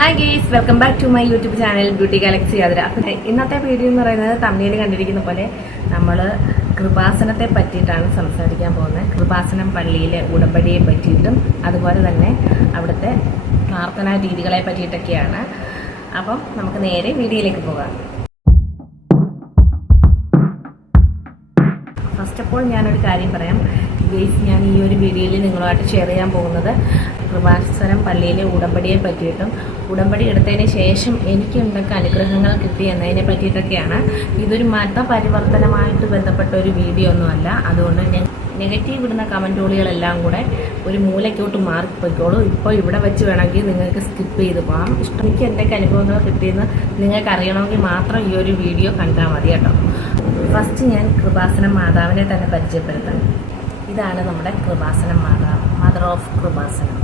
Hi guys, welcome back to my YouTube channel Beauty Galaxy യാത്ര. അപ്പം ഇന്നത്തെ video എന്ന് പറയുന്നത് തമിഴിൽ കണ്ടിരിക്കുന്ന പോലെ നമ്മൾ കൃപാസനത്തെ പറ്റിയിട്ടാണ് സംസാരിക്കാൻ പോകുന്നത്. കൃപാസനം പള്ളിയിലെ ഉടമ്പടിയെ പറ്റിയിട്ടും അതുപോലെ തന്നെ അവിടുത്തെ പ്രാർത്ഥനാ രീതികളെ പറ്റിയിട്ടൊക്കെയാണ്. അപ്പം നമുക്ക് നേരെ വീഡിയോയിലേക്ക് പോകാം. ഫസ്റ്റ് ഓഫ് ഓൾ ഞാനൊരു കാര്യം പറയാം ഗേസ്. ഞാൻ ഈ ഒരു വീഡിയോയിൽ നിങ്ങളുമായിട്ട് ഷെയർ ചെയ്യാൻ പോകുന്നത് കൃപാസനം പള്ളിയിലെ ഉടമ്പടിയെ പറ്റിയിട്ടും ഉടമ്പടി എടുത്തതിന് ശേഷം എനിക്ക് എന്തൊക്കെ അനുഗ്രഹങ്ങൾ കിട്ടി എന്നതിനെ പറ്റിയിട്ടൊക്കെയാണ്. ഇതൊരു മതപരിവർത്തനമായിട്ട് ബന്ധപ്പെട്ട ഒരു വീഡിയോ ഒന്നുമല്ല. അതുകൊണ്ട് ഞാൻ നെഗറ്റീവ് ഇടുന്ന കമൻറ്റുകളെല്ലാം കൂടെ ഒരു മൂലയ്ക്കോട്ട് മാറിപ്പോയിക്കോളൂ. ഇപ്പോൾ ഇവിടെ വെച്ച് വേണമെങ്കിൽ നിങ്ങൾക്ക് സ്കിപ്പ് ചെയ്ത് പോകാം. എനിക്ക് എന്തൊക്കെ അനുഭവങ്ങൾ കിട്ടിയെന്ന് നിങ്ങൾക്ക് അറിയണമെങ്കിൽ മാത്രം ഈ ഒരു വീഡിയോ കണ്ടാൽ മതി കേട്ടോ. ഫസ്റ്റ് ഞാൻ കൃപാസനം മാതാവിനെ തന്നെ പരിചയപ്പെടുത്താം. ഇതാണ് നമ്മുടെ കൃപാസനം മാതാവ്, മദർ ഓഫ് കൃപാസനം.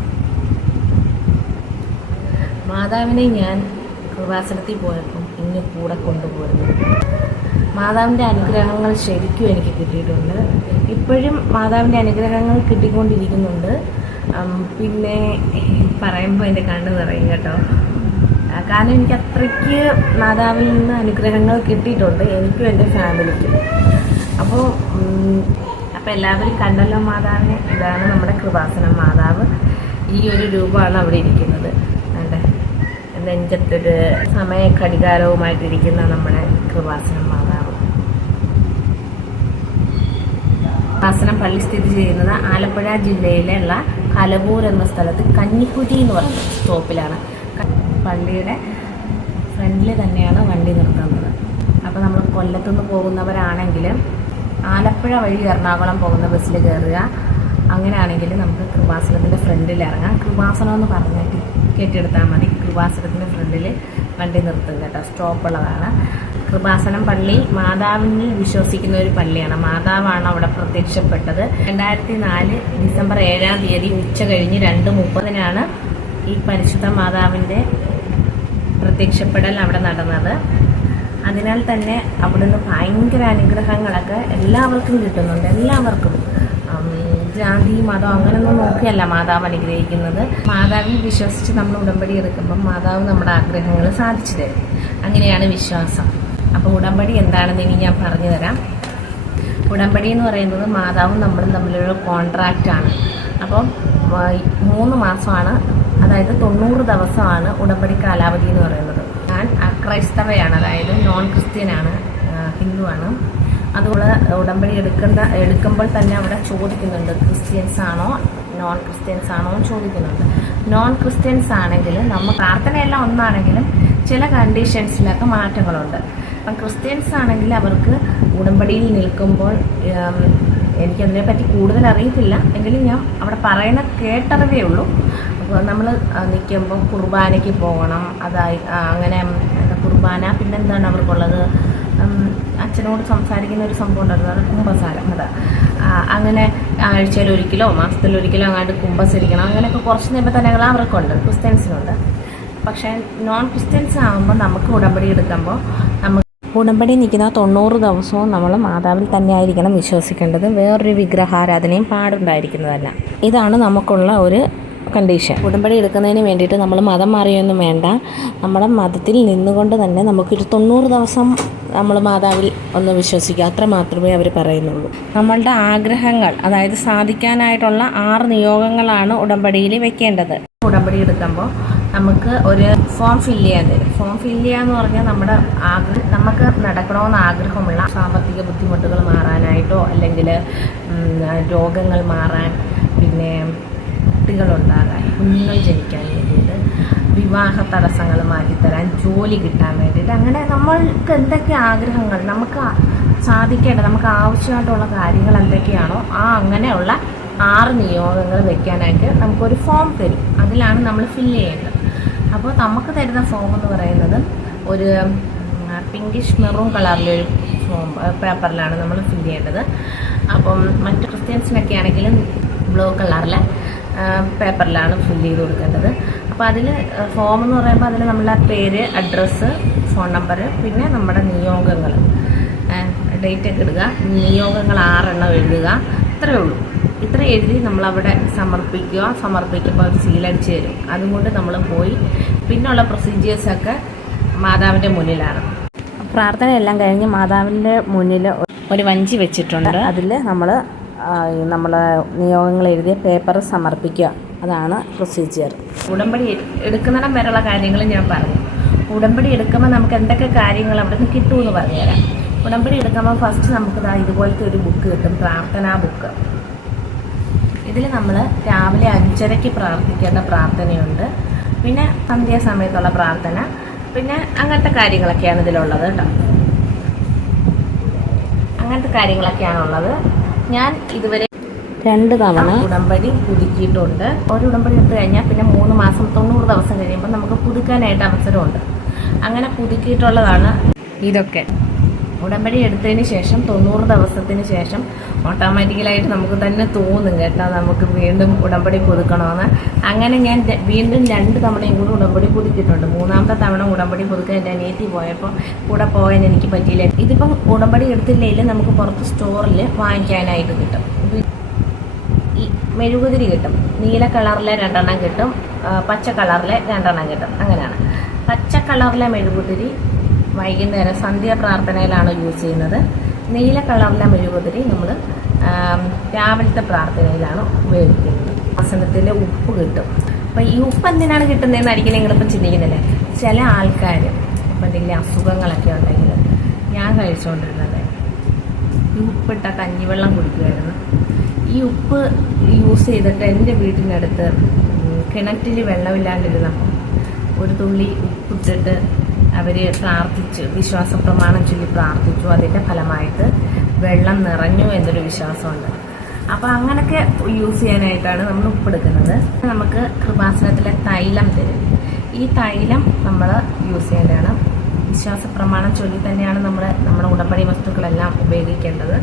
മാതാവിനെ ഞാൻ കൃപാസനത്തിൽ പോയപ്പം ഇന്ന് കൂടെ കൊണ്ടുപോയിരുന്നു. മാതാവിൻ്റെ അനുഗ്രഹങ്ങൾ ശരിക്കും എനിക്ക് കിട്ടിയിട്ടുണ്ട്. ഇപ്പോഴും മാതാവിൻ്റെ അനുഗ്രഹങ്ങൾ കിട്ടിക്കൊണ്ടിരിക്കുന്നുണ്ട്. പിന്നെ പറയുമ്പോൾ എൻ്റെ കണ്ണ് നിറയും കേട്ടോ. കാരണം എനിക്ക് അത്രയ്ക്ക് മാതാവിൽ നിന്ന് അനുഗ്രഹങ്ങൾ കിട്ടിയിട്ടുണ്ട്, എനിക്കും എൻ്റെ ഫാമിലിക്കും. അപ്പോൾ എല്ലാവരും കണ്ടല്ലോ മാതാവിനെ. ഇതാണ് നമ്മുടെ കൃപാസനം മാതാവ്. ഈ ഒരു രൂപമാണ് അവിടെ ഇരിക്കുന്നത്. അതെ, നെഞ്ചത്തൊരു സമയ ഘടികാരവുമായിട്ടിരിക്കുന്ന നമ്മുടെ കൃപാസനം മാതാവ്. കൃപാസനം പള്ളി സ്ഥിതി ചെയ്യുന്നത് ആലപ്പുഴ ജില്ലയിലുള്ള കലവൂർ എന്ന സ്ഥലത്ത് കഞ്ഞിക്കുറ്റി എന്ന് പറയുന്ന സ്റ്റോപ്പിലാണ്. പള്ളിയുടെ ഫ്രണ്ടിൽ തന്നെയാണ് വണ്ടി നിർത്തുന്നത്. അപ്പോൾ നമ്മൾ കൊല്ലത്തുനിന്ന് പോകുന്നവരാണെങ്കിൽ ആലപ്പുഴ വഴി എറണാകുളം പോകുന്ന ബസ്സിൽ കയറുക. അങ്ങനെയാണെങ്കിൽ നമുക്ക് കൃപാസനത്തിൻ്റെ ഫ്രണ്ടിൽ ഇറങ്ങാം. കൃപാസനം എന്ന് പറഞ്ഞിട്ട് കെട്ടിയെടുത്താൽ മതി. കൃപാസനത്തിൻ്റെ ഫ്രണ്ടിൽ വണ്ടി നിർത്തും കേട്ടോ, സ്റ്റോപ്പുള്ളതാണ്. കൃപാസനം പള്ളി മാതാവിനിൽ വിശ്വസിക്കുന്ന ഒരു പള്ളിയാണ്. മാതാവാണ് അവിടെ പ്രത്യക്ഷപ്പെട്ടത്. 2004 ഡിസംബർ 7-ാം തീയതി ഉച്ച കഴിഞ്ഞ് 2:30 ഈ പരിശുദ്ധ മാതാവിൻ്റെ പ്രത്യക്ഷപ്പെടൽ അവിടെ നടന്നത്. അതിനാൽ തന്നെ അവിടുന്ന് ഭയങ്കര അനുഗ്രഹങ്ങളൊക്കെ എല്ലാവർക്കും കിട്ടുന്നുണ്ട്. എല്ലാവർക്കും ജാതി മതം അങ്ങനെയൊന്നും നോക്കിയല്ല മാതാവ് അനുഗ്രഹിക്കുന്നത്. മാതാവിൽ വിശ്വസിച്ച് നമ്മൾ ഉടമ്പടി എടുക്കുമ്പം മാതാവ് നമ്മുടെ ആഗ്രഹങ്ങൾ സാധിച്ചു തരും. അങ്ങനെയാണ് വിശ്വാസം. അപ്പോൾ ഉടമ്പടി എന്താണെന്ന് ഇനി ഞാൻ പറഞ്ഞു തരാം. ഉടമ്പടി എന്ന് പറയുന്നത് മാതാവും നമ്മളും തമ്മിലുള്ള കോൺട്രാക്റ്റാണ്. അപ്പം 3 മാസമാണ്, അതായത് 90 ദിവസമാണ് ഉടമ്പടി കാലാവധി എന്ന് പറയുന്നത്. ഞാൻ അക്രൈസ്തവയാണ്, അതായത് നോൺ ക്രിസ്ത്യനാണ്, ഹിന്ദുവാണ്. അതുപോലെ ഉടമ്പടി എടുക്കുമ്പോൾ തന്നെ അവിടെ ചോദിക്കുന്നുണ്ട് ക്രിസ്ത്യൻസ് ആണോ നോൺ ക്രിസ്ത്യൻസ് ആണോ എന്ന് ചോദിക്കുന്നുണ്ട്. നോൺ ക്രിസ്ത്യൻസ് ആണെങ്കിൽ നമ്മൾ പ്രാർത്ഥനയെല്ലാം ഒന്നാണെങ്കിലും ചില കണ്ടീഷൻസിലൊക്കെ മാറ്റങ്ങളുണ്ട്. അപ്പം ക്രിസ്ത്യൻസ് ആണെങ്കിൽ അവർക്ക് ഉടമ്പടിയിൽ നിൽക്കുമ്പോൾ എനിക്കതിനെപ്പറ്റി കൂടുതൽ അറിയത്തില്ല, എങ്കിലും ഞാൻ അവിടെ പറയുന്ന കേട്ടറിവേ ഉള്ളൂ. അപ്പോൾ നമ്മൾ നിൽക്കുമ്പോൾ കുർബാനയ്ക്ക് പോകണം. അങ്ങനെ കുർബാന, പിന്നെന്താണ് അവർക്കുള്ളത്, അച്ഛനോട് സംസാരിക്കുന്ന ഒരു സംഭവം ഉണ്ടായിരുന്നു, അത് കുമ്പസാരം. അങ്ങനെ ആഴ്ചയിലൊരിക്കലോ മാസത്തിലൊരിക്കലോ അങ്ങാണ്ട് കുമ്പസരിക്കണം. അങ്ങനെയൊക്കെ കുറച്ച് നിബന്ധനകൾ അവർക്കുണ്ട്, ക്രിസ്ത്യൻസിനുണ്ട്. പക്ഷേ നോൺ ക്രിസ്ത്യൻസ് ആകുമ്പോൾ നമുക്ക് ഉടമ്പടി എടുക്കുമ്പോൾ ഉടമ്പടി നിൽക്കുന്ന 90 ദിവസവും നമ്മൾ മാതാവിൽ തന്നെ ആയിരിക്കണം വിശ്വസിക്കേണ്ടത്. വേറൊരു വിഗ്രഹാരാധനയും പാടുണ്ടായിരിക്കുന്നതല്ല. ഇതാണ് നമുക്കുള്ള ഒരു കണ്ടീഷൻ. ഉടമ്പടി എടുക്കുന്നതിന് വേണ്ടിയിട്ട് നമ്മൾ മതം മാറിയൊന്നും വേണ്ട. നമ്മുടെ മതത്തിൽ നിന്നുകൊണ്ട് തന്നെ നമുക്കൊരു 90 ദിവസം നമ്മൾ മാതാവിൽ ഒന്ന് വിശ്വസിക്കുക, അത്ര മാത്രമേ അവർ പറയുന്നുള്ളൂ. നമ്മളുടെ ആഗ്രഹങ്ങൾ, അതായത് സാധിക്കാനായിട്ടുള്ള 6 നിയോഗങ്ങളാണ് ഉടമ്പടിയിൽ വെക്കേണ്ടത്. ഉടമ്പടി എടുക്കുമ്പോൾ നമുക്ക് ഒരു ഫോം ഫില്ല് ചെയ്യാൻ തരും. ഫോം ഫില്ല് ചെയ്യാന്ന് പറഞ്ഞാൽ നമുക്ക് നടക്കണമെന്ന് ആഗ്രഹമുള്ള സാമ്പത്തിക ബുദ്ധിമുട്ടുകൾ മാറാനായിട്ടോ, അല്ലെങ്കിൽ രോഗങ്ങൾ മാറാൻ, പിന്നെ കുട്ടികളുണ്ടാകാൻ, കുഞ്ഞുങ്ങൾ ജനിക്കാൻ വേണ്ടിയിട്ട്, വിവാഹ തടസ്സങ്ങൾ മാറ്റിത്തരാൻ, ജോലി കിട്ടാൻ വേണ്ടിയിട്ട്, അങ്ങനെ നമ്മൾക്ക് എന്തൊക്കെ ആഗ്രഹങ്ങൾ നമുക്ക് സാധിക്കേണ്ട, നമുക്ക് ആവശ്യമായിട്ടുള്ള കാര്യങ്ങൾ എന്തൊക്കെയാണോ അങ്ങനെയുള്ള 6 നിയോഗങ്ങൾ വെക്കാനായിട്ട് നമുക്കൊരു ഫോം തരും. അതിലാണ് നമ്മൾ ഫില്ല് ചെയ്യേണ്ടത്. അപ്പോൾ നമുക്ക് തരുന്ന ഫോം എന്ന് പറയുന്നത് ഒരു പിങ്കിഷ് മെറൂൺ കളറിലൊരു ഫോം പേപ്പറിലാണ് നമ്മൾ ഫില്ല് ചെയ്യേണ്ടത്. അപ്പം മറ്റ് ക്രിസ്ത്യൻസിനൊക്കെ ആണെങ്കിലും ബ്ലൂ കളറിലെ പേപ്പറിലാണ് ഫില്ല് ചെയ്ത് കൊടുക്കേണ്ടത്. അപ്പോൾ അതിൽ ഫോം എന്ന് പറയുമ്പോൾ അതിൽ നമ്മളെ പേര്, അഡ്രസ്സ്, ഫോൺ നമ്പർ, പിന്നെ നമ്മുടെ നിയോഗങ്ങൾ, ഡേറ്റ് ഒക്കെ ഇടുക, നിയോഗങ്ങൾ 6 എണ്ണം എഴുതുക, ഇത്രയേ ഉള്ളൂ. ഇത്ര എഴുതി നമ്മളവിടെ സമർപ്പിക്കുമ്പോൾ അവർ സീലടിച്ച് തരും. അതുകൊണ്ട് നമ്മൾ പോയി പിന്നുള്ള പ്രൊസീജിയേഴ്സൊക്കെ മാതാവിൻ്റെ മുന്നിലാണ്. പ്രാർത്ഥനയെല്ലാം കഴിഞ്ഞ് മാതാവിൻ്റെ മുന്നിൽ ഒരു വഞ്ചി വെച്ചിട്ടുണ്ട്. അതിൽ നമ്മൾ നിയോഗങ്ങൾ എഴുതിയ പേപ്പർ സമർപ്പിക്കുക. അതാണ് പ്രൊസീജിയർ. ഉടമ്പടി എടുക്കുന്നിടം വരെയുള്ള കാര്യങ്ങൾ ഞാൻ പറഞ്ഞു. ഉടമ്പടി എടുക്കുമ്പോൾ നമുക്ക് എന്തൊക്കെ കാര്യങ്ങൾ അവിടെ നിന്ന് കിട്ടുമെന്ന് പറഞ്ഞുതരാം. ഉടമ്പടി എടുക്കുമ്പോൾ ഫസ്റ്റ് നമുക്ക് ഇതുപോലത്തെ ഒരു ബുക്ക് കിട്ടും, പ്രാർത്ഥനാ ബുക്ക്. ഇതിൽ നമ്മൾ രാവിലെ 5:30 പ്രാർത്ഥിക്കേണ്ട പ്രാർത്ഥനയുണ്ട്, പിന്നെ സന്ധ്യാസമയത്തുള്ള പ്രാർത്ഥന, പിന്നെ അങ്ങനത്തെ കാര്യങ്ങളൊക്കെയാണ് ഇതിലുള്ളത് കേട്ടോ. അങ്ങനത്തെ കാര്യങ്ങളൊക്കെയാണുള്ളത്. ഞാൻ ഇതുവരെ 2 തവണ ഉടമ്പടി പുതുക്കിയിട്ടുണ്ട്. ഒരു ഉടമ്പടി എടുത്തു കഴിഞ്ഞാൽ പിന്നെ 3 മാസം 90 ദിവസം കഴിയുമ്പോൾ നമുക്ക് പുതുക്കാനായിട്ട് അവസരമുണ്ട്. അങ്ങനെ പുതുക്കിയിട്ടുള്ളതാണ് ഇതൊക്കെ. ഉടമ്പടി എടുത്തതിന് ശേഷം 90 ദിവസത്തിന് ശേഷം ഓട്ടോമാറ്റിക്കലായിട്ട് നമുക്ക് തന്നെ തോന്നും കേട്ടോ നമുക്ക് വീണ്ടും ഉടമ്പടി പുതുക്കണമെന്ന്. അങ്ങനെ ഞാൻ വീണ്ടും 2 തവണയും കൂടി ഉടമ്പടി പുതുക്കിയിട്ടുണ്ട്. 3ാമത്തെ തവണ ഉടമ്പടി പുതുക്കാൻ എൻ്റെ അനിയത്തി പോയപ്പോൾ കൂടെ പോകാൻ എനിക്ക് പറ്റിയില്ല. ഇതിപ്പം ഉടമ്പടി എടുത്തില്ലെങ്കിൽ നമുക്ക് പുറത്ത് സ്റ്റോറിൽ വാങ്ങിക്കാനായിട്ട് കിട്ടും. ഈ മെഴുകുതിരി കിട്ടും. നീല കളറിലെ 2 എണ്ണം കിട്ടും, പച്ച കളറിലെ 2 എണ്ണം കിട്ടും. അങ്ങനെയാണ്. പച്ച കളറിലെ മെഴുകുതിരി വൈകുന്നേരം സന്ധ്യാ പ്രാർത്ഥനയിലാണ് യൂസ് ചെയ്യുന്നത്. നീല കളറിലെ മെഴുകുതിരി നമ്മൾ രാവിലത്തെ പ്രാർത്ഥനയിലാണ് ഉപയോഗിക്കുന്നത്. ആസനത്തിൽ ഉപ്പ് കിട്ടും. അപ്പോൾ ഈ ഉപ്പ് എന്തിനാണ് കിട്ടുന്നതെന്നായിരിക്കും നിങ്ങളിപ്പോൾ ചിന്തിക്കുന്നില്ലേ. ചില ആൾക്കാർ ഇപ്പം എന്തെങ്കിലും അസുഖങ്ങളൊക്കെ ഉണ്ടെങ്കിൽ ഞാൻ കഴിച്ചുകൊണ്ടിരുന്നത് ഈ ഉപ്പിട്ട കഞ്ഞിവെള്ളം കുടിക്കുമായിരുന്നു. ഈ ഉപ്പ് യൂസ് ചെയ്തിട്ട് എൻ്റെ വീട്ടിനടുത്ത് കിണറ്റിൽ വെള്ളമില്ലാണ്ടിരുന്നപ്പോൾ ഒരു തുള്ളി ഉപ്പിട്ടിട്ട് അവർ പ്രാർത്ഥിച്ചു, വിശ്വാസ പ്രമാണം ചൊല്ലി പ്രാർത്ഥിച്ചു. അതിൻ്റെ ഫലമായിട്ട് വെള്ളം നിറഞ്ഞു എന്നൊരു വിശ്വാസമുണ്ട്. അപ്പോൾ അങ്ങനെയൊക്കെ യൂസ് ചെയ്യാനായിട്ടാണ് നമ്മൾ ഉപ്പെടുക്കുന്നത്. നമുക്ക് കൃപാസനത്തിലെ തൈലം തരും. ഈ തൈലം നമ്മൾ യൂസ് ചെയ്യേണ്ടതാണ്. വിശ്വാസ പ്രമാണം ചൊല്ലി തന്നെയാണ് നമ്മുടെ ഉടമ്പടി വസ്തുക്കളെല്ലാം ഉപയോഗിക്കേണ്ടത്.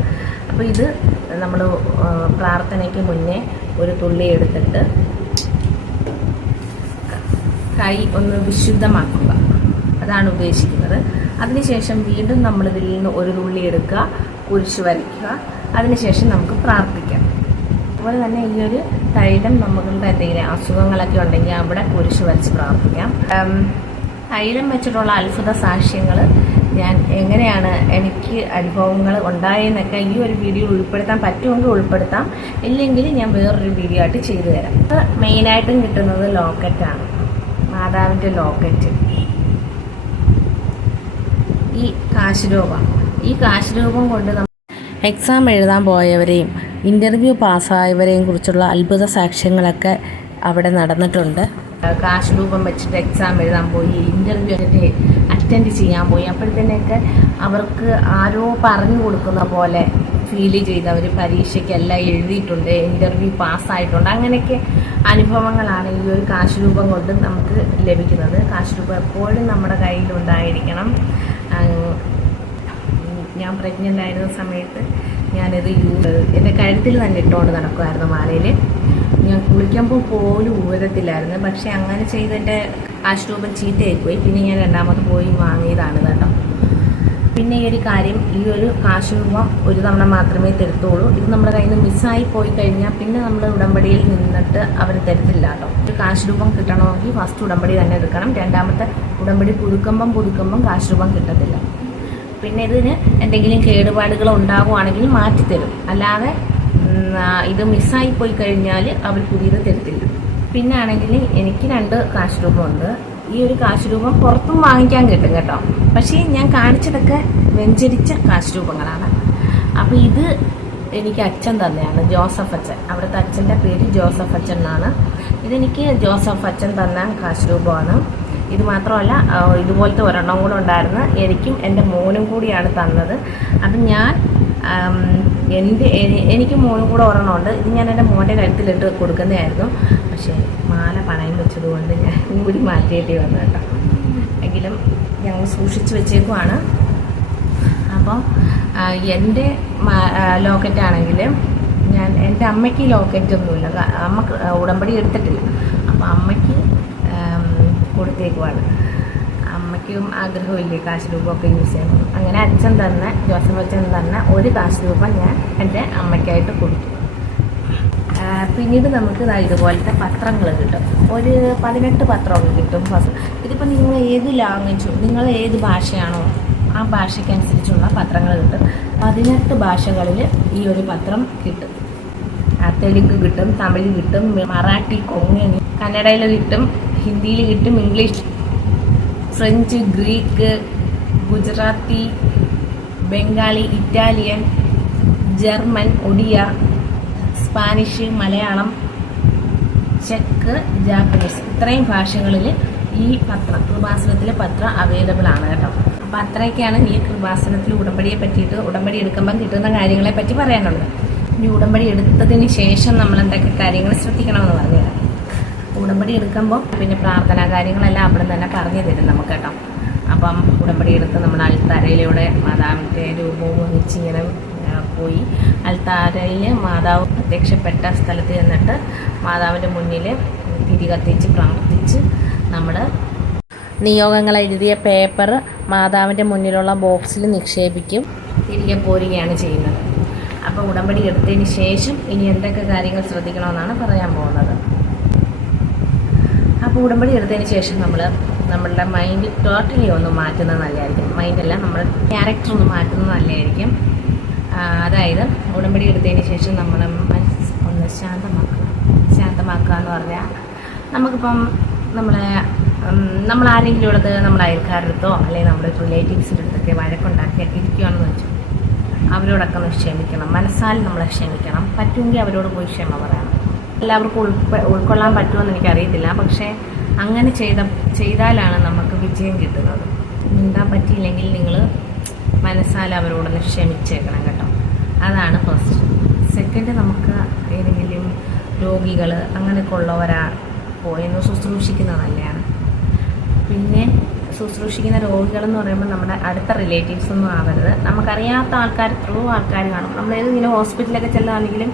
അപ്പോൾ ഇത് നമ്മൾ പ്രാർത്ഥനയ്ക്ക് മുന്നേ ഒരു തുള്ളി എടുത്തിട്ട് കൈ ഒന്ന് വിശുദ്ധമാക്കുക, അതാണ് ഉദ്ദേശിക്കുന്നത്. അതിനുശേഷം വീണ്ടും നമ്മൾ ഇതിൽ നിന്ന് ഒരു തുള്ളി എടുക്കുക, കുരിശ് വരയ്ക്കുക. അതിനുശേഷം നമുക്ക് പ്രാർത്ഥിക്കാം. അതുപോലെ തന്നെ ഈ ഒരു തൈലം നമ്മളുടെ എന്തെങ്കിലും അസുഖങ്ങളൊക്കെ ഉണ്ടെങ്കിൽ അവിടെ കുരിശ് വരച്ച് പ്രാർത്ഥിക്കാം. തൈലം വെച്ചിട്ടുള്ള അത്ഭുത സാക്ഷ്യങ്ങൾ ഞാൻ എങ്ങനെയാണ് എനിക്ക് അനുഭവങ്ങൾ ഉണ്ടായെന്നൊക്കെ ഈ ഒരു വീഡിയോ ഉൾപ്പെടുത്താൻ പറ്റുമെങ്കിൽ ഉൾപ്പെടുത്താം, ഇല്ലെങ്കിൽ ഞാൻ വേറൊരു വീഡിയോ ആയിട്ട് ചെയ്തു തരാം. മെയിനായിട്ടും കിട്ടുന്നത് ലോക്കറ്റാണ്, മാതാവിൻ്റെ ലോക്കറ്റ്. ഈ കാശ് രൂപം കൊണ്ട് എക്സാം എഴുതാൻ പോയവരെയും ഇൻ്റർവ്യൂ പാസ്സായവരെയും കുറിച്ചുള്ള അത്ഭുത സാക്ഷ്യങ്ങളൊക്കെ അവിടെ നടന്നിട്ടുണ്ട്. കാശ് രൂപം വെച്ചിട്ട് എക്സാം എഴുതാൻ പോയി, ഇൻ്റർവ്യൂ അറ്റൻഡ് ചെയ്യാൻ പോയി. അപ്പോഴത്തേനൊക്കെ അവർക്ക് ആരോ പറഞ്ഞു കൊടുക്കുന്ന പോലെ ഫീൽ ചെയ്തവർ പരീക്ഷയ്ക്കെല്ലാം എഴുതിയിട്ടുണ്ട്, ഇൻ്റർവ്യൂ പാസ്സായിട്ടുണ്ട്. അങ്ങനെയൊക്കെ അനുഭവങ്ങളാണ് ഈ ഒരു കാശ് രൂപം കൊണ്ട് നമുക്ക് ലഭിക്കുന്നത്. കാശ് രൂപം എപ്പോഴും നമ്മുടെ കയ്യിലുണ്ടായിരിക്കണം. ഞാൻ പ്രഗ്നൻ്റ് ആയിരുന്ന സമയത്ത് ഞാനിത് എൻ്റെ കഴുത്തിൽ തന്നെ ഇട്ടുകൊണ്ട് നടക്കുമായിരുന്നു മാലയിൽ. ഞാൻ കുളിക്കുമ്പോൾ പോലും ഊരത്തില്ലായിരുന്നു. പക്ഷെ അങ്ങനെ ചെയ്തെൻ്റെ കാശ് രൂപം ചീത്തയായിപ്പോയി. പിന്നെ ഞാൻ 2ാമത് പോയി വാങ്ങിയതാണ് കേട്ടോ. പിന്നെ ഈ ഒരു കാര്യം, ഈ ഒരു കാശ് രൂപം ഒരു തവണ മാത്രമേ തരുത്തുള്ളൂ. ഇത് നമ്മുടെ കയ്യിൽ നിന്ന് മിസ്സായി പോയി കഴിഞ്ഞാൽ പിന്നെ നമ്മൾ ഉടമ്പടിയിൽ നിന്നിട്ട് അവർ തരത്തില്ല കേട്ടോ. ഒരു കാശ് രൂപം കിട്ടണമെങ്കിൽ ഫസ്റ്റ് ഉടമ്പടി തന്നെ എടുക്കണം. 2ാമത്തെ ഉടമ്പടി പുതുക്കുമ്പം കാശ് രൂപം കിട്ടത്തില്ല. പിന്നെ ഇതിന് എന്തെങ്കിലും കേടുപാടുകൾ ഉണ്ടാവുകയാണെങ്കിൽ മാറ്റിത്തരും. അല്ലാതെ ഇത് മിസ്സായി പോയി കഴിഞ്ഞാൽ അവർ പുതിയത് തരത്തില്ല. പിന്നെ ആണെങ്കിൽ എനിക്ക് 2 കാശ് രൂപമുണ്ട്. ഈ ഒരു കാശ് രൂപം പുറത്തും വാങ്ങിക്കാൻ കിട്ടും കേട്ടോ. പക്ഷേ ഞാൻ കാണിച്ചതൊക്കെ വെഞ്ചരിച്ച കാശ് രൂപങ്ങളാണ്. അപ്പോൾ ഇത് എനിക്ക് അച്ഛൻ തന്നെയാണ്, ജോസഫ് അച്ഛൻ. അവിടുത്തെ അച്ഛൻ്റെ പേര് ജോസഫ് അച്ഛൻ എന്നാണ്. ഇതെനിക്ക് ജോസഫ് അച്ഛൻ തന്ന കാശ് രൂപമാണ്. ഇത് മാത്രമല്ല, ഇതുപോലത്തെ ഒരെണ്ണം കൂടെ ഉണ്ടായിരുന്നു. എനിക്കും എൻ്റെ മോനും കൂടിയാണ് തന്നത്. അത് ഞാൻ എനിക്ക് മോനും കൂടെ ഒരെണ്ണമുണ്ട്. ഇത് ഞാൻ എൻ്റെ മോൻ്റെ കഴുത്തിലിട്ട് കൊടുക്കുന്നതായിരുന്നു. പക്ഷേ മാല പണയം വെച്ചതുകൊണ്ട് ഞാൻ കൂടി മാറ്റിയേണ്ടി വന്നു കേട്ടോ. എങ്കിലും ഞങ്ങൾ സൂക്ഷിച്ച് വെച്ചേക്കുവാണ്. അപ്പം എൻ്റെ ലോക്കറ്റാണെങ്കിൽ ഞാൻ എൻ്റെ അമ്മയ്ക്ക് ലോക്കറ്റൊന്നുമില്ല, അമ്മക്ക് ഉടമ്പടി എടുത്തിട്ടില്ല. അപ്പം അമ്മയ്ക്ക് കൊടുത്തേക്കുവാണ്. അമ്മയ്ക്കും ആഗ്രഹമില്ലേ കാശ് രൂപമൊക്കെ യൂസ് ചെയ്യണം. അങ്ങനെ അച്ഛൻ തന്നെ, ജോസഫ് അച്ഛൻ തന്നെ ഒരു കാശ് രൂപം ഞാൻ എൻ്റെ അമ്മയ്ക്കായിട്ട് കൊടുത്തു. പിന്നീട് നമുക്ക് ഇതുപോലത്തെ പത്രങ്ങൾ കിട്ടും. ഒരു 18 പത്രമൊക്കെ കിട്ടും. ഇതിപ്പോൾ നിങ്ങൾ ഏത് ലാംഗ്വേജും, നിങ്ങൾ ഏത് ഭാഷയാണോ ആ ഭാഷയ്ക്കനുസരിച്ചുള്ള പത്രങ്ങൾ കിട്ടും. 18 ഭാഷകളിൽ ഈ ഒരു പത്രം കിട്ടും. തെലുങ്ക് കിട്ടും, തമിഴ് കിട്ടും, മറാഠി, കൊങ്കണി, കന്നഡയിൽ കിട്ടും, ഹിന്ദിയിൽ കിട്ടും, English, French, Greek, Gujarati, Bengali, Italian, German, Odia, Spanish, Malayalam, check, Japanese, ഇത്രയും ഭാഷകളിൽ ഈ പത്രം, കൃപാസനത്തിലെ പത്രം അവൈലബിൾ ആണ് കേട്ടോ. അപ്പോൾ അത്രയൊക്കെയാണ് ഈ കൃപാസനത്തിൽ ഉടമ്പടിയെ പറ്റിയിട്ട്, ഉടമ്പടി എടുക്കുമ്പം കിട്ടുന്ന കാര്യങ്ങളെ പറ്റി പറയാനുള്ളത്. ഈ ഉടമ്പടി എടുത്തതിന് ശേഷം നമ്മൾ എന്തൊക്കെ കാര്യങ്ങൾ ശ്രദ്ധിക്കണമെന്ന് പറഞ്ഞുതരാം. ഉടമ്പടി എടുക്കുമ്പോൾ പിന്നെ പ്രാർത്ഥനാ കാര്യങ്ങളെല്ലാം അവിടെ തന്നെ പറഞ്ഞു തരും നമുക്ക് കേട്ടോ. അപ്പം ഉടമ്പടി എടുത്ത് നമ്മുടെ അൽത്താരയിലൂടെ മാതാവിൻ്റെ രൂപവും വഹിച്ച് ഇങ്ങനെ പോയി അൽത്താരയിൽ മാതാവ് പ്രത്യക്ഷപ്പെട്ട സ്ഥലത്ത് ചെന്നിട്ട് മാതാവിൻ്റെ മുന്നിൽ തിരി കത്തിച്ച് പ്രാർത്ഥിച്ച് നമ്മൾ നിയോഗങ്ങൾ എഴുതിയ പേപ്പർ മാതാവിൻ്റെ മുന്നിലുള്ള ബോക്സിൽ നിക്ഷേപിക്കും, തിരികെ പോരുകയാണ് ചെയ്യുന്നത്. അപ്പോൾ ഉടമ്പടി എടുത്തതിന് ശേഷം ഇനി എന്തൊക്കെ കാര്യങ്ങൾ ശ്രദ്ധിക്കണമെന്നാണ് പറയാൻ പോകുന്നത്. അപ്പോൾ ഉടമ്പടി എടുത്തതിന് ശേഷം നമ്മളുടെ മൈൻഡ് ടോട്ടലി ഒന്ന് മാറ്റുന്നത് നല്ലതായിരിക്കും. മൈൻഡല്ല, നമ്മുടെ ക്യാരക്ടർ ഒന്ന് മാറ്റുന്നത് നല്ലതായിരിക്കും. അതായത് ഉടമ്പടി എടുത്തതിന് ശേഷം നമ്മൾ ഒന്ന് ശാന്തമാക്കുക എന്ന് പറഞ്ഞാൽ നമുക്കിപ്പം നമ്മൾ ആരെങ്കിലും ഉള്ളത് നമ്മുടെ അയൽക്കാരുടെ അടുത്തോ അല്ലെങ്കിൽ നമ്മുടെ റിലേറ്റീവ്സിൻ്റെ അടുത്തൊക്കെ വഴക്കുണ്ടാക്കിയൊക്കെ ഇരിക്കുകയാണെന്ന് വെച്ചു, അവരോടൊക്കെ ഒന്ന് ക്ഷമിക്കണം. മനസ്സാൽ നമ്മളെ ക്ഷമിക്കണം. പറ്റുമെങ്കിൽ അവരോട് പോയി ക്ഷമ പറയണം. എല്ലാവർക്കും ഉൾക്കൊള്ളാൻ പറ്റുമെന്ന് എനിക്കറിയത്തില്ല, പക്ഷേ അങ്ങനെ ചെയ്താലാണ് നമുക്ക് വിജയം കിട്ടുന്നത്. മിണ്ടാൻ പറ്റിയില്ലെങ്കിൽ നിങ്ങൾ മനസ്സാൽ അവരോടൊന്ന് ക്ഷമിച്ചേക്കണം കേട്ടോ. അതാണ് ഫസ്റ്റ്. സെക്കൻഡ്, നമുക്ക് ഏതെങ്കിലും രോഗികൾ അങ്ങനെയൊക്കെ ഉള്ളവരാ പോയെന്ന് ശുശ്രൂഷിക്കുന്നത് നല്ലതാണ്. പിന്നെ ശുശ്രൂഷിക്കുന്ന രോഗികളെന്ന് പറയുമ്പോൾ നമ്മുടെ അടുത്ത റിലേറ്റീവ്സ് ഒന്നും ആവരുത്. നമുക്കറിയാത്ത ആൾക്കാർ, എത്രയോ ആൾക്കാർ കാണും. നമ്മൾ ഏതെങ്കിലും ഹോസ്പിറ്റലൊക്കെ ചെല്ലുകയാണെങ്കിലും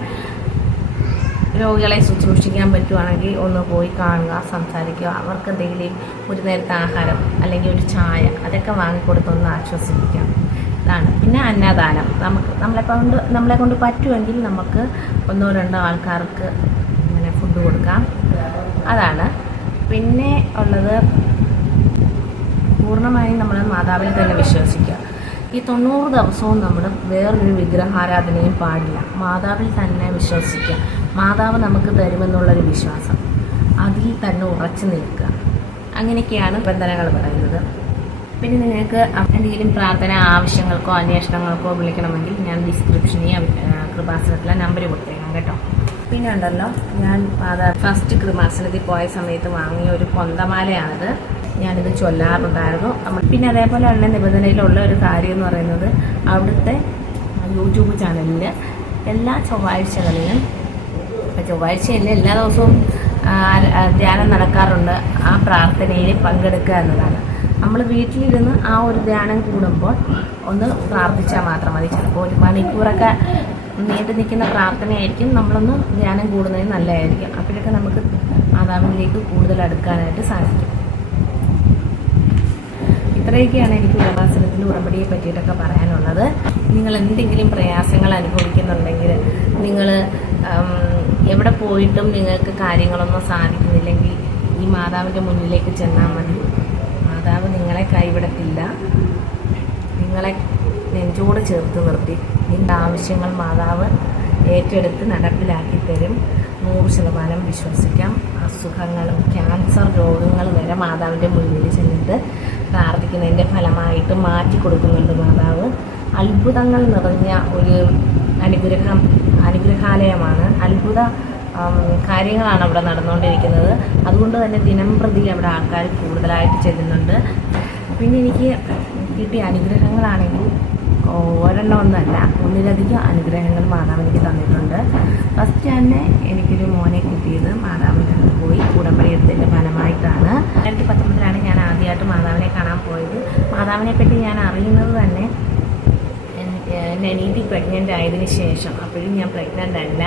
രോഗികളെ ശുശ്രൂഷിക്കാൻ പറ്റുവാണെങ്കിൽ ഒന്ന് പോയി കാണുക, സംസാരിക്കുക. അവർക്ക് എന്തെങ്കിലും ഒരു നേരത്തെ ആഹാരം അല്ലെങ്കിൽ ഒരു ചായ അതൊക്കെ വാങ്ങിക്കൊടുത്തൊന്ന് ആശ്വസിപ്പിക്കാം. ഇതാണ്. പിന്നെ അന്നദാനം, നമ്മളെ കൊണ്ട് പറ്റുമെങ്കിൽ നമുക്ക് 1-2 ആൾക്കാർക്ക് ഇങ്ങനെ ഫുഡ് കൊടുക്കാം. അതാണ്. പിന്നെ ഉള്ളത്, പൂർണ്ണമായും നമ്മൾ മാതാവിനെ തന്നെ വിശ്വസിക്കുക. ഈ 90 ദിവസവും നമ്മൾ വേറൊരു വിഗ്രഹാരാധനയും പാടില്ല. മാതാവിൽ തന്നെ വിശ്വസിക്കുക. മാതാവ് നമുക്ക് തരുമെന്നുള്ളൊരു വിശ്വാസം, അതിൽ തന്നെ ഉറച്ചു നിൽക്കുക. അങ്ങനെയൊക്കെയാണ് ബന്ധനങ്ങൾ പറയുന്നത്. പിന്നെ നിങ്ങൾക്ക് എന്തെങ്കിലും പ്രാർത്ഥന ആവശ്യങ്ങൾക്കോ അന്വേഷണങ്ങൾക്കോ വിളിക്കണമെങ്കിൽ ഞാൻ ഡിസ്ക്രിപ്ഷനിൽ കൃപാസനത്തിലെ നമ്പർ കൊടുത്തേക്കാം കേട്ടോ. പിന്നെ ഉണ്ടല്ലോ, ഞാൻ ഫസ്റ്റ് കൃപാസനത്തിൽ പോയ സമയത്ത് വാങ്ങിയ ഒരു പൊന്തമാലയാണിത്. ഞാനിത് ചൊല്ലാറുണ്ടായിരുന്നു. പിന്നെ അതേപോലെ തന്നെ നിബന്ധനയിലുള്ള ഒരു കാര്യം എന്ന് പറയുന്നത്, അവിടുത്തെ യൂട്യൂബ് ചാനലിൽ എല്ലാ ചൊവ്വാഴ്ചകളിലും, ചൊവ്വാഴ്ചയല്ല എല്ലാ ദിവസവും ധ്യാനം നടക്കാറുണ്ട്. ആ പ്രാർത്ഥനയിൽ പങ്കെടുക്കുക എന്നതാണ്. നമ്മൾ വീട്ടിലിരുന്ന് ആ ഒരു ധ്യാനം കൂടുമ്പോൾ ഒന്ന് പ്രാർത്ഥിച്ചാൽ മാത്രം മതി. ചിലപ്പോൾ 1 മണിക്കൂറൊക്കെ നീണ്ടു നിൽക്കുന്ന പ്രാർത്ഥനയായിരിക്കും. നമ്മളൊന്ന് ധ്യാനം കൂടുന്നതിന് നല്ലതായിരിക്കും. അപ്പോഴൊക്കെ നമുക്ക് മാതാവിലേക്ക് കൂടുതൽ അടുക്കാനായിട്ട് സാധിക്കും. ഇത്രയൊക്കെയാണ് എനിക്ക് കൃപാസനത്തിൻ്റെ ഉടമ്പടിയെ പറ്റിയിട്ടൊക്കെ പറയാനുള്ളത്. നിങ്ങൾ എന്തെങ്കിലും പ്രയാസങ്ങൾ അനുഭവിക്കുന്നുണ്ടെങ്കിൽ, നിങ്ങൾ എവിടെ പോയിട്ടും നിങ്ങൾക്ക് കാര്യങ്ങളൊന്നും സാധിക്കുന്നില്ലെങ്കിൽ ഈ മാതാവിൻ്റെ മുന്നിലേക്ക് ചെന്നാൽ മതി. മാതാവ് നിങ്ങളെ കൈവിടത്തില്ല. നിങ്ങളെ നെഞ്ചോട് ചേർത്ത് നിർത്തി നിങ്ങളുടെ ആവശ്യങ്ങൾ മാതാവ് ഏറ്റെടുത്ത് നടപ്പിലാക്കി തരും. 100% വിശ്വസിക്കാം. അസുഖങ്ങളും ക്യാൻസർ രോഗങ്ങൾ വരെ മാതാവിൻ്റെ മുന്നിൽ ചെന്നിട്ട് പ്രാർത്ഥിക്കുന്നതിൻ്റെ ഫലമായിട്ട് മാറ്റി കൊടുക്കുന്നുണ്ട് മാതാവ്. അത്ഭുതങ്ങൾ നിറഞ്ഞ ഒരു അനുഗ്രഹാലയമാണ്. അത്ഭുത കാര്യങ്ങളാണ് അവിടെ നടന്നുകൊണ്ടിരിക്കുന്നത്. അതുകൊണ്ട് തന്നെ ദിനം പ്രതി അവിടെ ആൾക്കാർ കൂടുതലായിട്ട് ചെല്ലുന്നുണ്ട്. പിന്നെ എനിക്ക് കിട്ടിയ അനുഗ്രഹങ്ങളാണെങ്കിൽ ഒരെണ്ണമൊന്നുമല്ല, 1ലധികം അനുഗ്രഹങ്ങൾ മാതാവ് എനിക്ക് തന്നിട്ടുണ്ട്. ഫസ്റ്റ് തന്നെ എനിക്കൊരു മോനെ കിട്ടിയത് മാതാവിൻ്റെ അടുത്ത് പോയി ഉടമ്പടി എടുത്തതിൻ്റെ ഫലമായിട്ടാണ്. 2019 ഞാൻ ആദ്യമായിട്ട് മാതാവിനെ കാണാൻ പോയത്. മാതാവിനെ പറ്റി ഞാൻ അറിയുന്നത് തന്നെ എൻ്റെ അനിയത്തി പ്രഗ്നൻ്റ് ആയതിനു ശേഷം. അപ്പോഴും ഞാൻ പ്രഗ്നൻ്റ് അല്ല.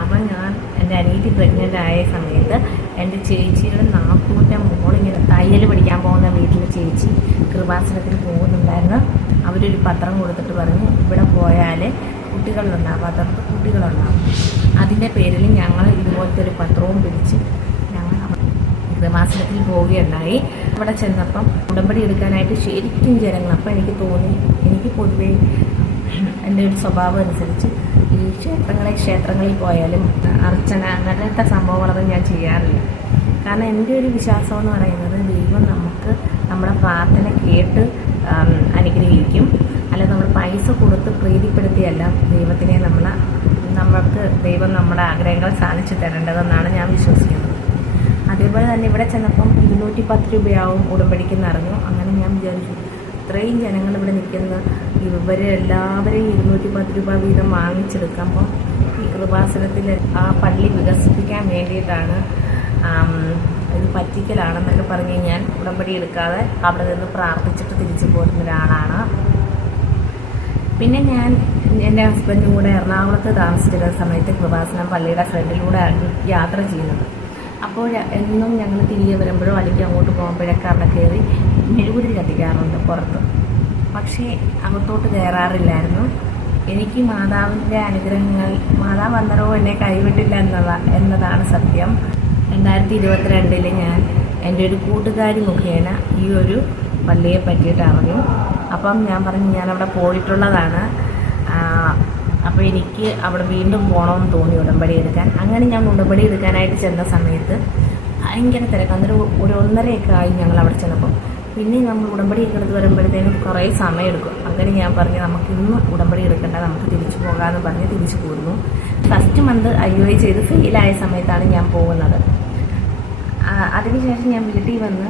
അപ്പം ഞാൻ എൻ്റെ അനിയത്തി പ്രഗ്നൻ്റ് ആയ സമയത്ത് എൻ്റെ ചേച്ചിയുടെ നാത്തൂൻ്റെ മോളിങ്ങനെ തയ്യൽ പഠിക്കാൻ പോകുന്ന വീട്ടിലെ ചേച്ചി കൃപാസനത്തിൽ പോകുന്നുണ്ടായിരുന്നു. അവരൊരു പത്രം കൊടുത്തിട്ട് പറഞ്ഞു, ഇവിടെ പോയാൽ കുട്ടികളുണ്ടാകും, അതിർത്ത് കുട്ടികളുണ്ടാകും. അതിൻ്റെ പേരിൽ ഞങ്ങൾ ഇതുപോലത്തെ ഒരു പത്രവും പിടിച്ച് ഞങ്ങൾ കൃപാസനത്തിൽ പോവുകയുണ്ടായി. അവിടെ ചെന്നപ്പം ഉടമ്പടി എടുക്കാനായിട്ട് ശരിക്കും ജനങ്ങൾ. അപ്പം എനിക്ക് തോന്നി, എനിക്ക് പൊതുവേ എൻ്റെ ഒരു സ്വഭാവം അനുസരിച്ച് ഈ ക്ഷേത്രങ്ങളിൽ പോയാലും അർച്ചന അങ്ങനത്തെ സംഭവങ്ങളൊന്നും ഞാൻ ചെയ്യാറില്ല. കാരണം എൻ്റെ ഒരു വിശ്വാസം എന്ന് പറയുന്നത് ദൈവം നമുക്ക് നമ്മുടെ പ്രാർത്ഥന കേട്ട് അനുഗ്രഹിക്കും. അല്ലാതെ നമ്മൾ പൈസ കൊടുത്ത് പ്രീതിപ്പെടുത്തിയല്ല ദൈവത്തിനെ നമ്മൾക്ക് ദൈവം നമ്മുടെ ആഗ്രഹങ്ങൾ സാധിച്ചു തരേണ്ടതെന്നാണ് ഞാൻ വിശ്വസിക്കുന്നത്. അതേപോലെ തന്നെ ഇവിടെ ചെന്നപ്പം 210 രൂപയാവും ഉടമ്പടിക്കെന്ന് അറിഞ്ഞു. അങ്ങനെ ഞാൻ വിചാരിച്ചു, ഇത്രയും ജനങ്ങൾ ഇവിടെ നിൽക്കുന്ന എല്ലാവരെയും 210 രൂപ വീതം വാങ്ങിച്ചെടുക്കുമ്പോൾ ഈ കൃപാസനത്തിൽ ആ പള്ളി വികസിപ്പിക്കാൻ വേണ്ടിയിട്ടാണ്, ഇത് പറ്റിക്കലാണെന്നൊക്കെ പറഞ്ഞ് ഞാൻ ഉടമ്പടി എടുക്കാതെ അവിടെ നിന്ന് പ്രാർത്ഥിച്ചിട്ട് തിരിച്ചു പോരുന്ന ഒരാളാണ്. പിന്നെ ഞാൻ എൻ്റെ ഹസ്ബൻഡും കൂടെ എറണാകുളത്ത് താമസിച്ചിരുന്ന സമയത്ത് കൃപാസനം പള്ളിയുടെ ഫ്രണ്ടിലൂടെ യാത്ര ചെയ്യുന്നത്. അപ്പോൾ എന്നും ഞങ്ങൾ തിരികെ വരുമ്പോഴോ അല്ലെങ്കിൽ അങ്ങോട്ട് പോകുമ്പോഴൊക്കെ അവിടെ കയറി മെഴുകുതിരി കത്തിക്കാറുണ്ട് പുറത്ത്. പക്ഷേ അകത്തോട്ട് കയറാറില്ലായിരുന്നു. എനിക്ക് മാതാവിൻ്റെ അനുഗ്രഹങ്ങൾ, മാതാവ് അന്നേരവും എന്നെ കൈവിട്ടില്ല എന്നതാണ് സത്യം. 2022 ഞാൻ എൻ്റെ ഒരു കൂട്ടുകാരി മുഖേന ഈ ഒരു പള്ളിയെ പറ്റിയിട്ട് അറിഞ്ഞു. അപ്പം ഞാൻ പറഞ്ഞു, ഞാനവിടെ പോയിട്ടുള്ളതാണ്, അപ്പോൾ എനിക്ക് അവിടെ വീണ്ടും പോകണമെന്ന് തോന്നി ഉടമ്പടി എടുക്കാൻ. അങ്ങനെ ഞാൻ ഉടമ്പടി എടുക്കാനായിട്ട് ചെന്ന സമയത്ത് ഭയങ്കര തിരക്ക്. അന്നേരം ഒരു 1:30 ആയി ഞങ്ങൾ അവിടെ ചെന്നപ്പം. പിന്നെ നമ്മൾ ഉടമ്പടിയൊക്കെ എടുത്ത് വരുമ്പോഴത്തേനും കുറേ സമയമെടുക്കും. അങ്ങനെ ഞാൻ പറഞ്ഞു, നമുക്കിന്ന് ഉടമ്പടി എടുക്കേണ്ട, നമുക്ക് തിരിച്ചു പോകാമെന്ന് പറഞ്ഞ് തിരിച്ചു പോരുന്നു. ഫസ്റ്റ് മന്ത് IOI ചെയ്ത് ഫെയിലായ സമയത്താണ് ഞാൻ പോകുന്നത്. അതിനുശേഷം ഞാൻ വീട്ടിൽ വന്ന്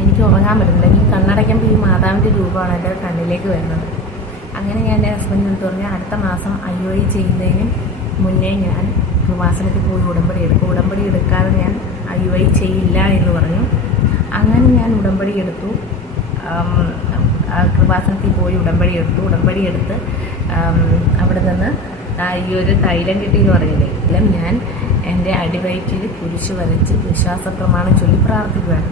എനിക്ക് ഉറങ്ങാൻ പറ്റുന്നില്ല. എനിക്ക് കണ്ണടയ്ക്കുമ്പോൾ ഈ മാതാവിൻ്റെ രൂപമാണ് എൻ്റെ കണ്ണിലേക്ക് വരുന്നത്. അങ്ങനെ ഞാൻ എൻ്റെ ഹസ്ബൻഡിനടുത്ത് പറഞ്ഞു, അടുത്ത മാസം IOI ചെയ്യുന്നതിന് മുന്നേ ഞാൻ കൃപാസനത്തിൽ പോയി ഉടമ്പടി എടുക്കും. ഉടമ്പടി എടുക്കാതെ ഞാൻ IOI ചെയ്യില്ല എന്ന് പറഞ്ഞു. അങ്ങനെ ഞാൻ ഉടമ്പടി എടുത്തു. കൃപാസനത്തിൽ പോയി ഉടമ്പടി എടുത്ത് അവിടെ നിന്ന് ഈ ഒരു തൈലം കിട്ടിയെന്ന് പറഞ്ഞില്ലേ, ഞാൻ എൻ്റെ അടിവയറ്റിൽ കുരിശ് വരച്ച് വിശ്വാസ പ്രമാണം ചൊല്ലി പ്രാർത്ഥിക്കുകയാണ്.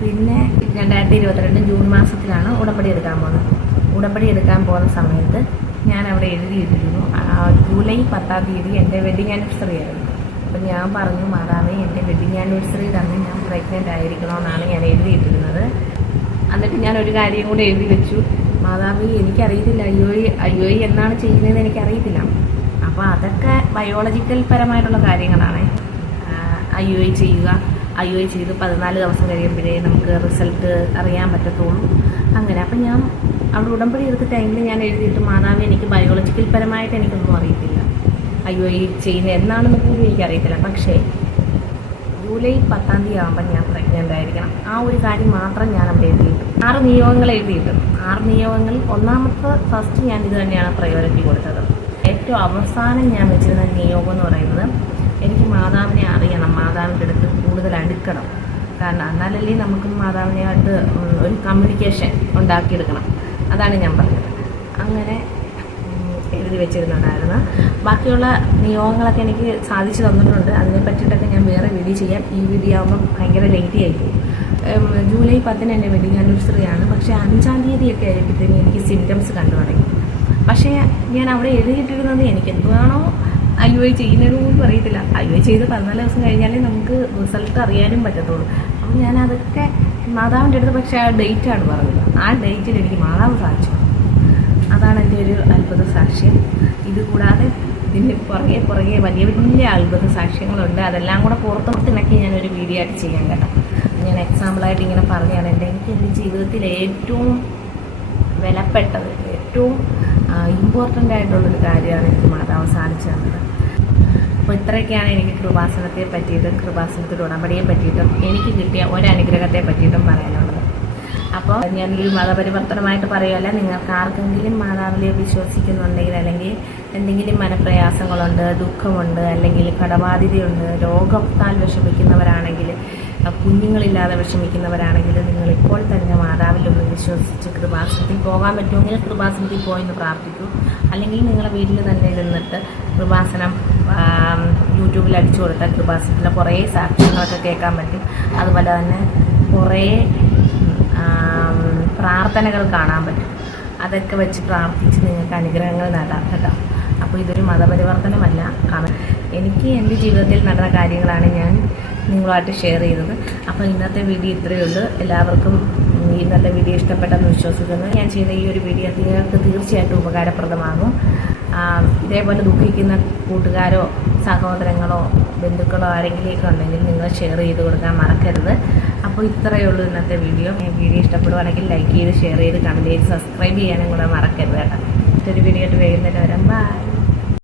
പിന്നെ 2022 ജൂൺ മാസത്തിലാണ് ഉടമ്പടി എടുക്കാൻ പോകുന്നത്. ഉടമ്പടി എടുക്കാൻ പോകുന്ന സമയത്ത് ഞാൻ അവിടെ എഴുതിയിട്ടിരുന്നു, ജൂലൈ 10-ാം തീയതി എൻ്റെ വെഡിങ് ആനിവേഴ്സറി ആയിരുന്നു. അപ്പം ഞാൻ പറഞ്ഞു, മാതാവേ എൻ്റെ വെഡിങ് ആനിവേഴ്സറി തന്നെ ഞാൻ പ്രഗ്നൻ്റ് ആയിരിക്കണമെന്നാണ് ഞാൻ എഴുതിയിട്ടിരുന്നത്. എന്നിട്ട് ഞാൻ ഒരു കാര്യം കൂടെ എഴുതി വെച്ചു, മാതാവേ എനിക്കറിയത്തില്ല IOI എന്നാണ് ചെയ്യുന്നതെന്ന് എനിക്കറിയത്തില്ല. അപ്പോൾ അതൊക്കെ ബയോളജിക്കൽ പരമായിട്ടുള്ള കാര്യങ്ങളാണ്. IOI ചെയ്യുക, IOI ചെയ്ത് 14 ദിവസം കഴിയുമ്പോഴേ നമുക്ക് റിസൾട്ട് അറിയാൻ പറ്റത്തുള്ളൂ. അങ്ങനെ അപ്പം ഞാൻ അവിടെ ഉടമ്പടി എടുത്ത ടൈമിൽ ഞാൻ എഴുതിയിട്ട്, മാതാവ് എനിക്ക് ബയോളജിക്കൽ പരമായിട്ട് എനിക്കൊന്നും അറിയത്തില്ല, IOI ചെയ്യുന്നത് എന്നാണെന്ന് പോലും എനിക്കറിയത്തില്ല. പക്ഷേ ജൂലൈ 10-ാം തീയതി ആകുമ്പോൾ ഞാൻ പ്രഗ്നൻ്റ് ആയിരിക്കണം. ആ ഒരു കാര്യം മാത്രം ഞാൻ അവിടെ എഴുതിയിട്ടു. 6 നിയോഗങ്ങൾ എഴുതിയിട്ടു. 6 നിയോഗങ്ങളിൽ ഫസ്റ്റ് ഞാൻ ഇത് തന്നെയാണ് പ്രയോറിറ്റി കൊടുത്തത്. ഏറ്റവും അവസാനം ഞാൻ വെച്ചിരുന്ന നിയോഗം എന്ന് പറയുന്നത്, എനിക്ക് മാതാവിനെ അറിയണം, മാതാവിൻ്റെ അടുത്ത് കൂടുതൽ അടുക്കണം. കാരണം എന്നാലല്ലേ നമുക്ക് മാതാവിനെയായിട്ട് ഒരു കമ്മ്യൂണിക്കേഷൻ ഉണ്ടാക്കിയെടുക്കണം. അതാണ് ഞാൻ പറഞ്ഞത്. അങ്ങനെ എഴുതി വെച്ചിരുന്നുണ്ടായിരുന്നു. ബാക്കിയുള്ള നിയോഗങ്ങളൊക്കെ എനിക്ക് സാധിച്ചു തന്നിട്ടുണ്ട്. അതിനെ പറ്റിയിട്ടൊക്കെ ഞാൻ വേറെ വീഡിയോ ചെയ്യാം. ഈ വീഡിയോ ആകുമ്പം ഭയങ്കര ലെങ്തി ആയിരിക്കും. ജൂലൈ 10-ന് എൻ്റെ വെഡിങ് ആനിവേഴ്സറിയാണ്. പക്ഷേ 5-ാം തീയതിയൊക്കെ ആയപ്പോഴത്തേക്കും എനിക്ക് സിംറ്റംസ് കണ്ടു തുടങ്ങി. പക്ഷേ ഞാൻ അവിടെ എഴുതിയിട്ടിരുന്നത് എനിക്ക് എന്തുവാണോ IOI ചെയ്യുന്നതിന് പോലും അറിയത്തില്ല. IOI ചെയ്ത് 14 ദിവസം കഴിഞ്ഞാലേ നമുക്ക് റിസൾട്ട് അറിയാനും പറ്റത്തുള്ളൂ. അപ്പം ഞാനതൊക്കെ മാതാവിൻ്റെ അടുത്ത്, പക്ഷേ ആ ഡേറ്റാണ് പറഞ്ഞത്. ആ ഡേറ്റിൽ എനിക്ക് മാതാവ് സാധിച്ചു. അതാണ് എൻ്റെ ഒരു അത്ഭുത സാക്ഷ്യം. ഇതുകൂടാതെ ഇതിന് പുറകെ വലിയ വലിയ അത്ഭുത സാക്ഷ്യങ്ങളുണ്ട്. അതെല്ലാം കൂടെ പുറത്തിണക്കി ഞാനൊരു വീഡിയോ ആയിട്ട് ചെയ്യാൻ കേട്ടോ. ഞാൻ എക്സാമ്പിളായിട്ട് ഇങ്ങനെ പറഞ്ഞതാണ്. എനിക്ക് എൻ്റെ ജീവിതത്തിൽ ഏറ്റവും വിലപ്പെട്ടത്, ഏറ്റവും ഇമ്പോർട്ടൻ്റ് ആയിട്ടുള്ളൊരു കാര്യമാണ് എനിക്ക് മാതാവ് സാധിച്ചു തന്നത്. അപ്പോൾ ഇത്രയൊക്കെയാണ് എനിക്ക് കൃപാസനത്തെ പറ്റിയിട്ടും കൃപാസനത്തിൽ ഉടമ്പടിയെ പറ്റിയിട്ടും എനിക്ക് കിട്ടിയ ഒരനുഗ്രഹത്തെ പറ്റിയിട്ടും പറയാനുള്ളത്. അപ്പോൾ ഞാനൊരു മതപരിവർത്തനമായിട്ട് പറയുമല്ല, നിങ്ങൾക്ക് ആർക്കെങ്കിലും മാതാവിനെ വിശ്വസിക്കുന്നുണ്ടെങ്കിൽ, അല്ലെങ്കിൽ എന്തെങ്കിലും മനപ്രയാസങ്ങളുണ്ട്, ദുഃഖമുണ്ട്, അല്ലെങ്കിൽ കടബാധ്യതയുണ്ട്, രോഗത്താൽ വിഷമിക്കുന്നവരാണെങ്കിൽ, കുഞ്ഞുങ്ങളില്ലാതെ വിഷമിക്കുന്നവരാണെങ്കിൽ, നിങ്ങളിപ്പോൾ തന്നെ മാതാവിലൊന്ന് വിശ്വസിച്ച് കൃപാസനത്തിൽ പോകാൻ പറ്റുമെങ്കിൽ കൃപാസനത്തിൽ പോയെന്ന് പ്രാർത്ഥിക്കൂ. അല്ലെങ്കിൽ നിങ്ങളുടെ വീട്ടിൽ തന്നെ ഇരുന്നിട്ട് കൃപാസനം യൂട്യൂബിൽ അടിച്ചു കൊടുത്താൽ കൃപാസനത്തിലെ കുറേ സാക്ഷ്യങ്ങളൊക്കെ കേൾക്കാൻ പറ്റും. അതുപോലെ തന്നെ കുറേ പ്രാർത്ഥനകൾ കാണാൻ പറ്റും. അതൊക്കെ വെച്ച് പ്രാർത്ഥിച്ച് നിങ്ങൾക്ക് അനുഗ്രഹങ്ങൾ നേടാം കേട്ടോ. അപ്പോൾ ഇതൊരു മതപരിവർത്തനമല്ല. കാരണം എനിക്ക് എൻ്റെ ജീവിതത്തിൽ നടന്ന കാര്യങ്ങളാണ് ഞാൻ നിങ്ങളുമായിട്ട് ഷെയർ ചെയ്തത്. അപ്പോൾ ഇന്നത്തെ വീഡിയോ ഇത്രയേ ഉള്ളൂ. എല്ലാവർക്കും ഈ നല്ല വീഡിയോ ഇഷ്ടപ്പെട്ടെന്ന് വിശ്വസിക്കുന്നു. ഞാൻ ചെയ്ത ഈ ഒരു വീഡിയോ നിങ്ങൾക്ക് തീർച്ചയായിട്ടും ഉപകാരപ്രദമാകും. ഇതേപോലെ ദുഃഖിക്കുന്ന കൂട്ടുകാരോ സഹോദരങ്ങളോ ബന്ധുക്കളോ ആരെങ്കിലുമൊക്കെ ഉണ്ടെങ്കിൽ നിങ്ങൾ ഷെയർ ചെയ്ത് കൊടുക്കാൻ മറക്കരുത്. അപ്പോൾ ഇത്രയേ ഉള്ളൂ ഇന്നത്തെ വീഡിയോ. വീഡിയോ ഇഷ്ടപ്പെടുവാണെങ്കിൽ ലൈക്ക് ചെയ്ത് ഷെയർ ചെയ്ത് കമൻറ്റ് ചെയ്ത് സബ്സ്ക്രൈബ് ചെയ്യാനും കൂടെ മറക്കരുത് കേട്ടോ. മറ്റൊരു വീഡിയോ ആയിട്ട് വേഗം തന്നെ വരാം. ബൈ.